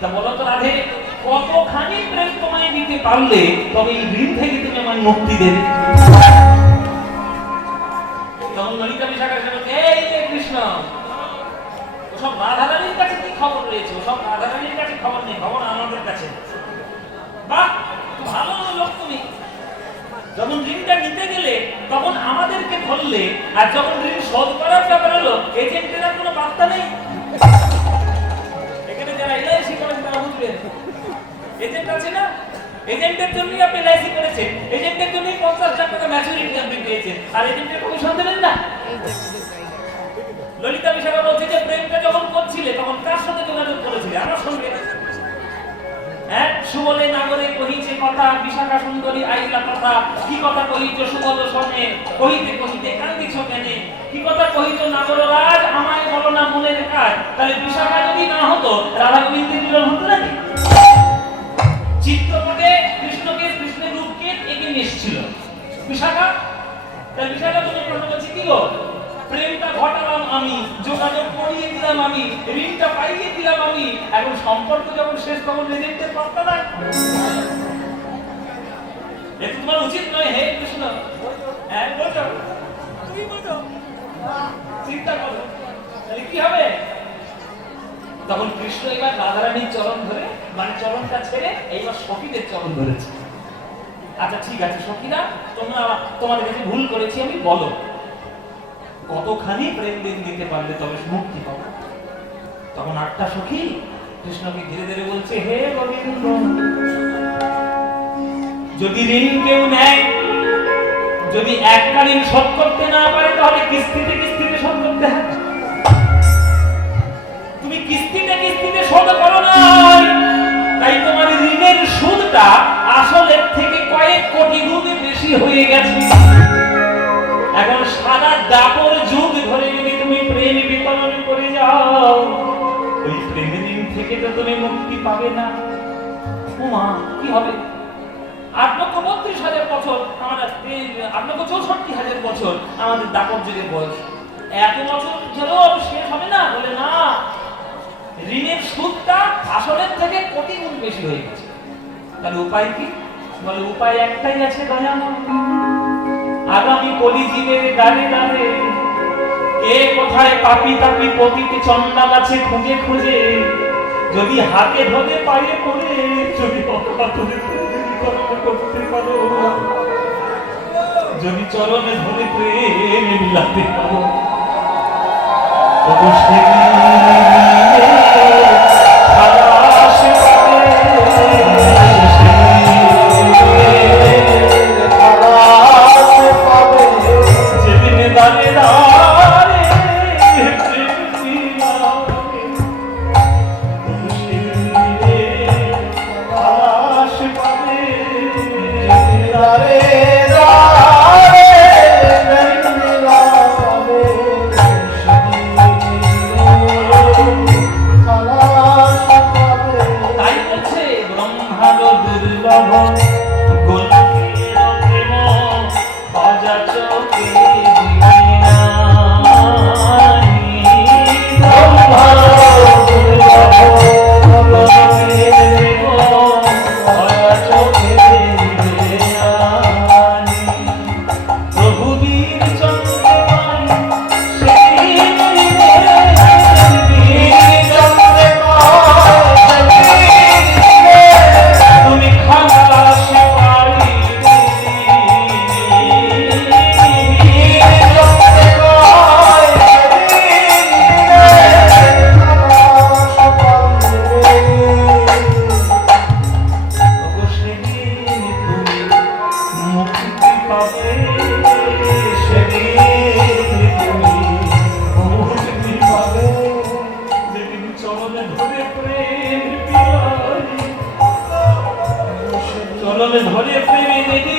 তা বলো তো রাধে, কতখানি প্রেম তোমায় দিতে পারলে তবে এই ঋণ থেকে তুমি আমায় মুক্তি দেবে? তখন ললিতা বিশাখা বলছে, এই যে কৃষ্ণ, ওসব রাধারানীর কাছে কি খবর রয়েছে? ওসব রাধারানীর কাছে খবর নেই, খবর আমাদের কাছে। বাহ, ভালো লোক তুমি। যখন ঋণটা নিতে গেলে তখন আমাদেরকে ধরলে, আর যখন ঋণ শোধ করার ব্যাপার হলো এজেন্টের আর কোনো বার্তা নেই। এখানে যারা এলআইসি করেন তারা বুঝবেন, এজেন্ট আছে না, এজেন্টের জন্যই আপনি এলআইসি করেছেন, এজেন্টের জন্যই 50 লাখ টাকা ম্যাচুরিটি আপনি পেয়েছেন, আর এজেন্টের কমিশন দেবেন না। ললিতা বিশাখা বলছে যে প্রেমটা যখন করছিলে তখন কার সাথে যোগাযোগ করেছিলে? আমার সঙ্গে। হ্যাঁ, সুবলে নাগরে কহিছে কথা, বিশাখা সুন্দরী আইলা কথা, কি কথা কহিছ সুবল শোনে, কহিতে কহিতে কান্দিছ কেনে, কি কথা কহিছ নাগররাজ, আমায় বলো না মনের কাজ। তাহলে বিশাখা যদি না হতো রাধা গোবিন্দের মিলন হতো নাকি? চিত্রপটে কৃষ্ণকে, কৃষ্ণের রূপকে এগিয়ে নিয়ে এসেছিল বিশাখা। তাই বিশাখা তুমি প্রশ্ন করছি, কি গো, প্রেমটা ঘটালাম আমি, যোগাযোগ করিয়ে দিলাম আমি, ঋণটা পাইয়ে দিলাম আমি, এখন সম্পর্ক যখন শেষ তখন এজেন্টের পাত্তা নাই। এটা তোমার উচিত নয় হে কৃষ্ণ। হ্যাঁ বলছো, তুমি বলছো, চিন্তা করো তাহলে কি হবে? তখন কৃষ্ণ এবার রাধারানীর চরণ ধরে, মানে চরণটা ছেড়ে এইবার সখীদের চরণ ধরেছে। আচ্ছা ঠিক আছে সখীরা, তোমরা তোমাদের কাছে ভুল করেছি আমি, বলো কতখানি প্রেম দিতে পারলে তবে মুক্তি পাবো? তখন 8টা সখী কৃষ্ণকে ধীরে ধীরে বলছে, হে গোবিন্দ, যদি ঋণ কেউ নেয়, যদি এককালীন শোধ করতে না পারে তাহলে কিস্তিতে কিস্তিতে শোধ করতে হবে। তুমি কিস্তিতে কিস্তিতে শোধ করো না, তাই তোমার ঋণের সুদটা আসলের থেকে কয়েক কোটি গুণে বেশি হয়ে গেছে। এখন সারা দাপর যুগ ধরে যদি তুমি প্রেম বিতরণ করে যাও, ওই প্রেমের ঋণ থেকে তো তুমি মুক্তি পাবে না। ওমা, কি হবে? 8,32,000 বছর, আমাদের 8,64,000 বছর আমাদের দাপর যুগের বয়স। এত বছর গেলেও শেষ হবে না? বলে না, ঋণের সুদটা আসলের থেকে কোটি গুণ বেশি হয়ে গেছে। তাহলে উপায় কি? বলে উপায় একটাই আছে দয়াময়, আগামী কলিযুগের দাঁড়ে দাঁড়ে কে কোথায় পাপি তাপি পতিতে চন্ডাল আছে খুঁজে খুঁজে, যদি হাতে ধরে পায়ে পড়ে যদি করতে পারো, যদি চরণে ধরে প্রেম মিলাতে পারো, অবশ্যই চরণে ধরে প্রেমে দেবী